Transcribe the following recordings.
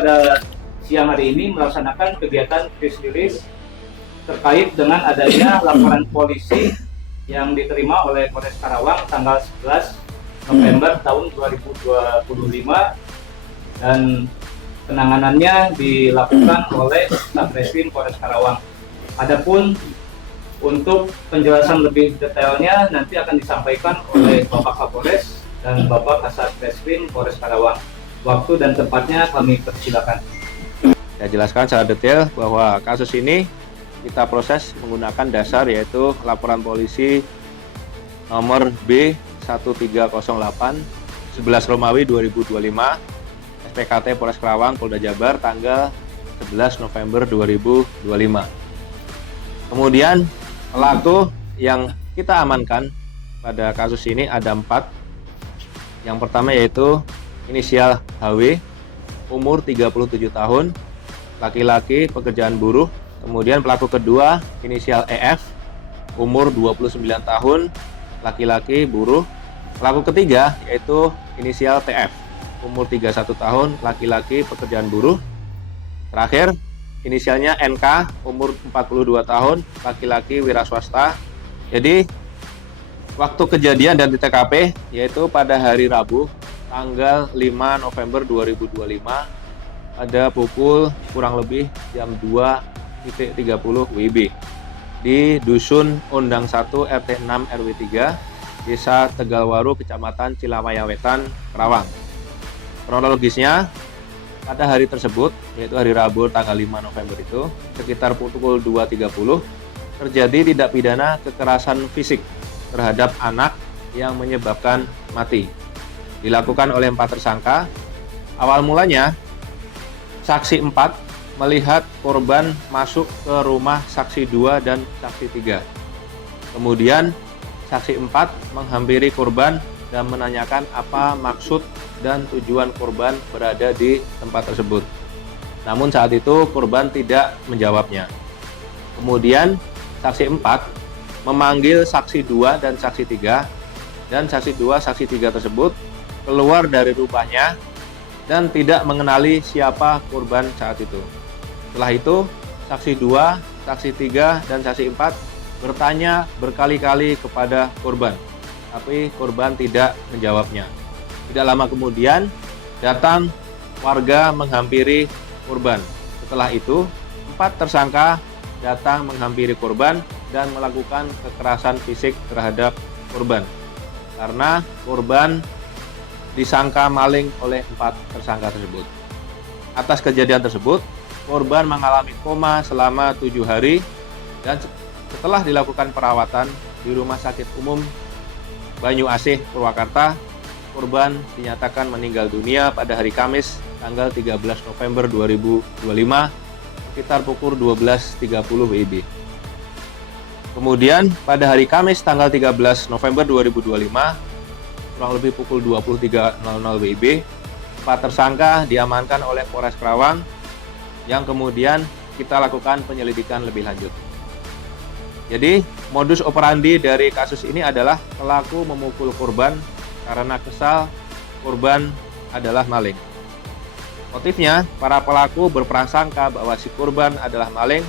pada siang hari ini melaksanakan kegiatan press release terkait dengan adanya laporan polisi yang diterima oleh Polres Karawang tanggal 11 November tahun 2025 dan penanganannya dilakukan oleh Satreskrim Polres Karawang. Adapun untuk penjelasan lebih detailnya nanti akan disampaikan oleh Bapak Kapolres dan Bapak Kasatreskrim Polres Karawang. Waktu dan tempatnya kami persilakan. Saya jelaskan secara detail bahwa kasus ini kita proses menggunakan dasar yaitu laporan polisi nomor B1308 11 Romawi 2025 SPKT Polres Karawang Polda Jabar tanggal 11 November 2025. Kemudian pelaku yang kita amankan pada kasus ini ada 4. Yang pertama yaitu inisial HW, umur 37 tahun, laki-laki, pekerjaan buruh. Kemudian pelaku kedua inisial EF, umur 29 tahun, laki-laki, buruh. Pelaku ketiga yaitu inisial TF, umur 31 tahun, laki-laki, pekerjaan buruh. Terakhir inisialnya NK, umur 42 tahun, laki-laki, wira swasta. Jadi waktu kejadian dan di TKP yaitu pada hari Rabu tanggal 5 November 2025 pada pukul kurang lebih jam 2.30 WIB di Dusun Undang 1 RT 6 RW 3 Desa Tegalwaru Kecamatan Cilamaya Wetan, Karawang. Kronologisnya pada hari tersebut yaitu hari Rabu tanggal 5 November itu sekitar pukul 2.30 terjadi tindak pidana kekerasan fisik terhadap anak yang menyebabkan mati. Dilakukan oleh 4 tersangka. Awal mulanya saksi 4 melihat korban masuk ke rumah saksi 2 dan saksi 3. Kemudian saksi 4 menghampiri korban dan menanyakan apa maksud dan tujuan korban berada di tempat tersebut. Namun saat itu korban tidak menjawabnya. Kemudian saksi 4 memanggil saksi 2 dan saksi 3, dan saksi 2, saksi 3 tersebut keluar dari rumahnya dan tidak mengenali siapa korban saat itu. Setelah itu, saksi 2, saksi 3, dan saksi 4 bertanya berkali-kali kepada korban, tapi korban tidak menjawabnya. Tidak lama kemudian, datang warga menghampiri korban. Setelah itu, 4 tersangka datang menghampiri korban dan melakukan kekerasan fisik terhadap korban. Karena korban disangka maling oleh 4 tersangka tersebut. Atas kejadian tersebut, korban mengalami koma selama 7 hari dan setelah dilakukan perawatan di Rumah Sakit Umum Banyu Asih, Purwakarta, korban dinyatakan meninggal dunia pada hari Kamis tanggal 13 November 2025 sekitar pukul 12.30 WIB. Kemudian pada hari Kamis tanggal 13 November 2025 kurang lebih pukul 23.00 WIB, 4 tersangka diamankan oleh Polres Karawang yang kemudian kita lakukan penyelidikan lebih lanjut. Jadi modus operandi dari kasus ini adalah pelaku memukul korban karena kesal korban adalah maling. Motifnya, para pelaku berprasangka bahwa si korban adalah maling,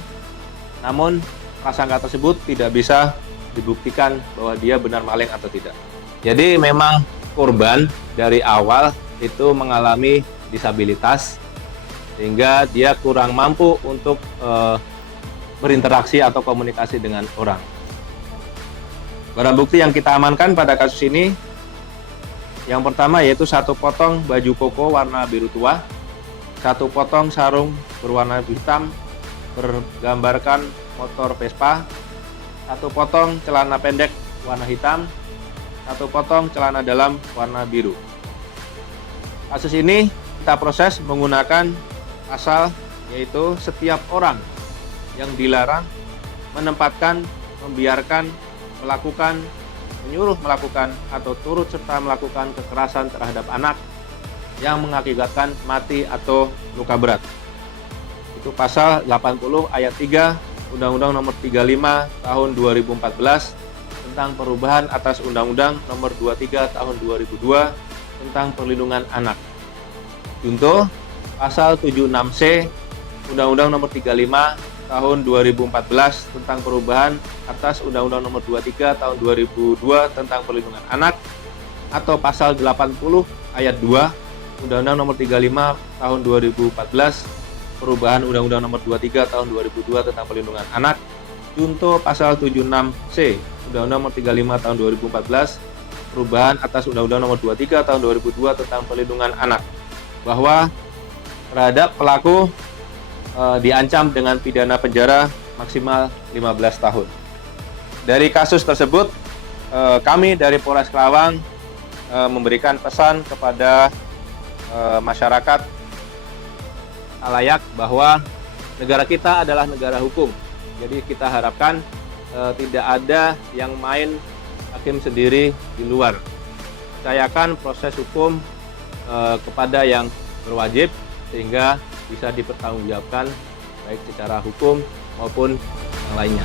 namun prasangka tersebut tidak bisa dibuktikan bahwa dia benar maling atau tidak. Jadi memang korban dari awal itu mengalami disabilitas sehingga dia kurang mampu untuk berinteraksi atau komunikasi dengan orang. Barang bukti yang kita amankan pada kasus ini yang pertama yaitu 1 potong baju koko warna biru tua, 1 potong sarung berwarna hitam bergambarkan motor Vespa, 1 potong celana pendek warna hitam, 1 potong celana dalam warna biru. Kasus ini kita proses menggunakan pasal yaitu setiap orang yang dilarang menempatkan, membiarkan, melakukan, menyuruh melakukan atau turut serta melakukan kekerasan terhadap anak yang mengakibatkan mati atau luka berat. Itu pasal 80 ayat 3 Undang-Undang Nomor 35 Tahun 2014 tentang perubahan atas Undang-Undang Nomor 23 Tahun 2002 tentang perlindungan anak. Contoh, pasal 76C Undang-Undang Nomor 35 Tahun 2014 tentang perubahan atas Undang-Undang Nomor 23 Tahun 2002 tentang perlindungan anak, atau pasal 80 ayat 2 Undang-Undang Nomor 35 Tahun 2014 perubahan Undang-Undang Nomor 23 Tahun 2002 tentang perlindungan anak, junto pasal 76C Undang-Undang Nomor 35 Tahun 2014 perubahan atas Undang-Undang Nomor 23 Tahun 2002 tentang perlindungan anak, bahwa terhadap pelaku diancam dengan pidana penjara maksimal 15 tahun. Dari kasus tersebut, kami dari Polres Karawang memberikan pesan kepada masyarakat halayak bahwa negara kita adalah negara hukum. Jadi kita harapkan tidak ada yang main hakim sendiri di luar. Percayakan proses hukum kepada yang berwajib sehingga bisa dipertanggungjawabkan baik secara hukum maupun yang lainnya.